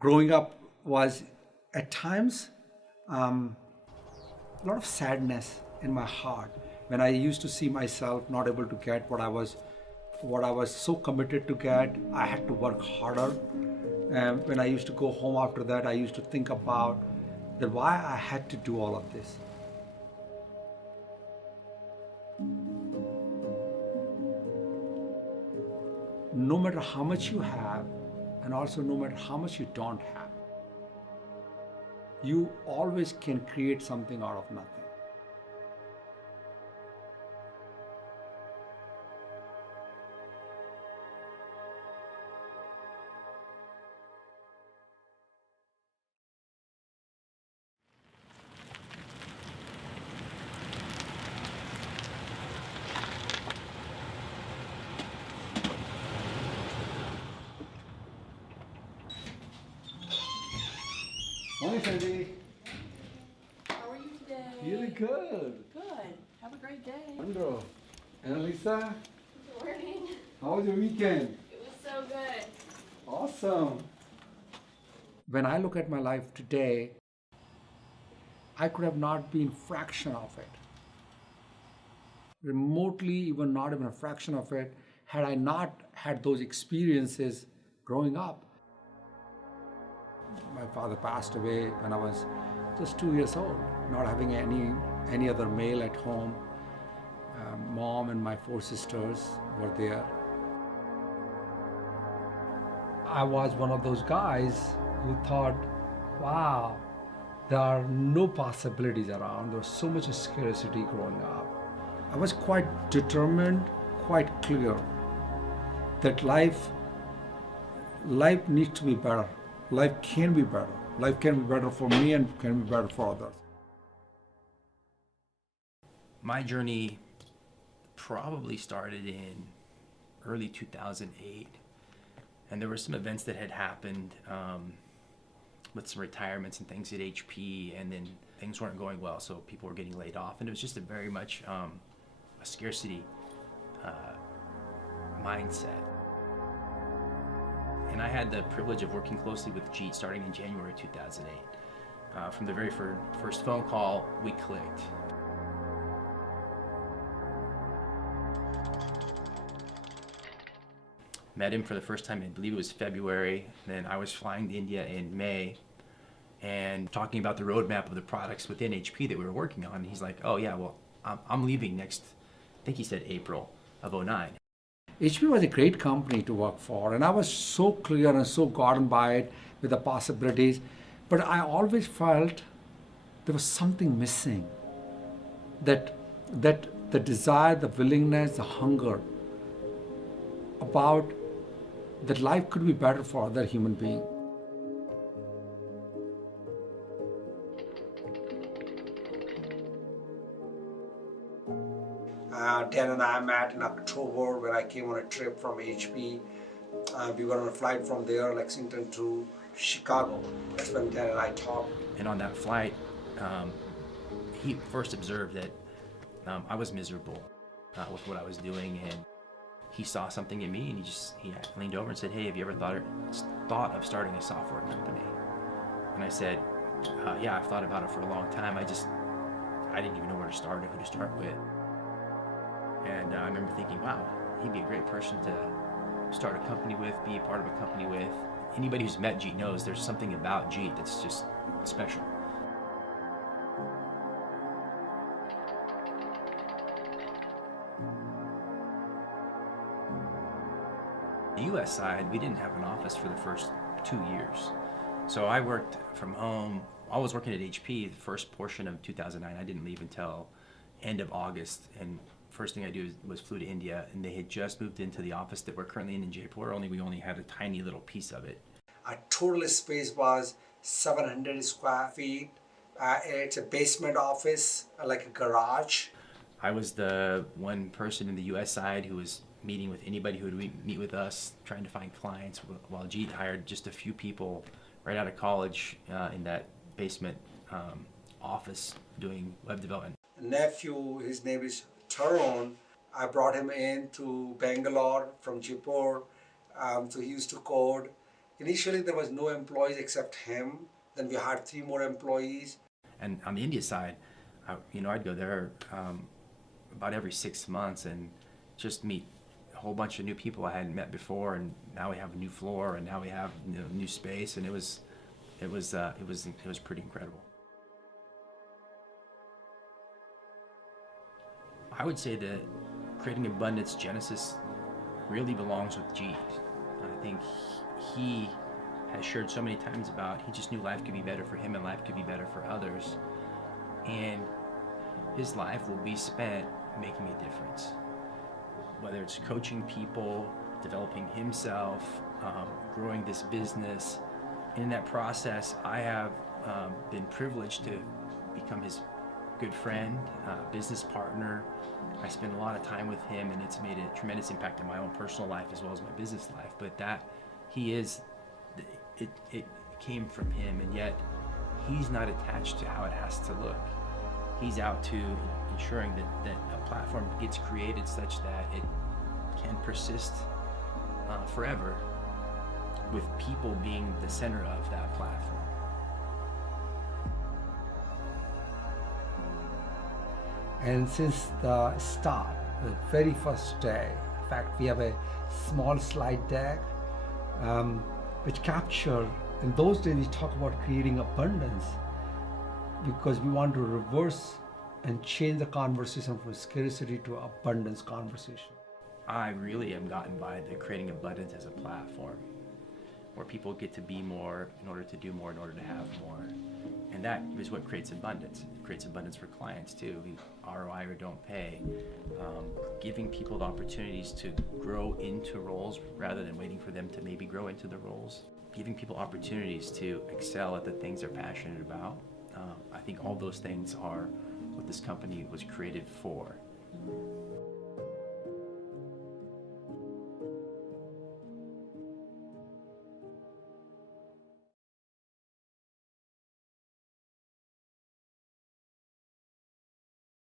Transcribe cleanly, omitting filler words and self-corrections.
Growing up was at times a lot of sadness in my heart when I used to see myself not able to get what I was so committed to get. I had to work harder. And when I used to go home after that, I used to think about that why I had to do all of this. No matter how much you have, and also no matter how much you don't have, you always can create something out of nothing. Morning, Sandy. How are you today? Really good. Good. Have a great day. Wonderful. And Lisa, Good morning. how was your weekend? It was so good. Awesome. When I look at my life today, I could have not been fraction of it. Remotely, even not even a fraction of it, had I not had those experiences growing up. My father passed away when I was just 2 years old, not having any other male at home. Mom and my 4 sisters were there. I was one of those guys who thought, wow, there are no possibilities around. There was so much scarcity growing up. I was quite determined, quite clear that life needs to be better. Life can be better. Life can be better for me and can be better for others. My journey probably started in early 2008, and there were some events that had happened with some retirements and things at HP, and then things weren't going well, so people were getting laid off, and it was just a very much a scarcity mindset. And I had the privilege of working closely with Jeet starting in January 2008. From the very first phone call, we clicked. Met him for the first time, I believe it was February. Then I was flying to India in May and talking about the roadmap of the products within HP that we were working on. And he's like, oh yeah, well, I'm leaving next, I think he said April of '09. HP was a great company to work for, and I was so clear and so gotten by it with the possibilities. But I always felt there was something missing. That the desire, the willingness, the hunger about that life could be better for other human beings. Dan and I met in October when I came on a trip from HP. We were on a flight from there, Lexington to Chicago. That's when Dan and I talked. And on that flight, he first observed that I was miserable with what I was doing, and he saw something in me, and he leaned over and said, hey, have you ever thought of starting a software company? And I said, yeah, I've thought about it for a long time. I didn't even know where to start or who to start with. And I remember thinking, wow, he'd be a great person to start a company with, be a part of a company with. Anybody who's met Jeet knows there's something about Jeet that's just special. The US side, we didn't have an office for the first 2 years. So I worked from home. I was working at HP the first portion of 2009. I didn't leave until end of August. And first thing I did was flew to India, and they had just moved into the office that we're currently in Jaipur. We only had a tiny little piece of it. Our total space was 700 square feet. It's a basement office, like a garage. I was the one person in the US side who was meeting with anybody who would meet with us, trying to find clients, while Jeet hired just a few people right out of college in that basement office doing web development. Nephew, his name is Tarun. I brought him in to Bangalore from Jaipur. So he used to code. Initially, there was no employees except him. Then we hired 3 more employees. And on the India side, I'd go there about every 6 months and just meet a whole bunch of new people I hadn't met before, and now we have a new floor, and now we have new space, and it was pretty incredible. I would say that Creating Abundance Genesis really belongs with Jeet. I think he has shared so many times about he just knew life could be better for him and life could be better for others, and his life will be spent making a difference, whether it's coaching people, developing himself, growing this business. And in that process, I have been privileged to become his good friend, business partner. I spend a lot of time with him, and it's made a tremendous impact in my own personal life as well as my business life. But it came from him, and yet he's not attached to how it has to look. He's out to ensuring that a platform gets created such that it can persist forever, with people being the center of that platform. And since the start, the very first day, in fact, we have a small slide deck which capture, in those days we talk about creating abundance, because we want to reverse and change the conversation from scarcity to abundance conversation. I really am gotten by the Creating Abundance as a platform where people get to be more in order to do more, in order to have more. And that is what creates abundance. It creates abundance for clients too. ROI or don't pay. Giving people the opportunities to grow into roles rather than waiting for them to maybe grow into the roles. Giving people opportunities to excel at the things they're passionate about. I think all those things are what this company was created for.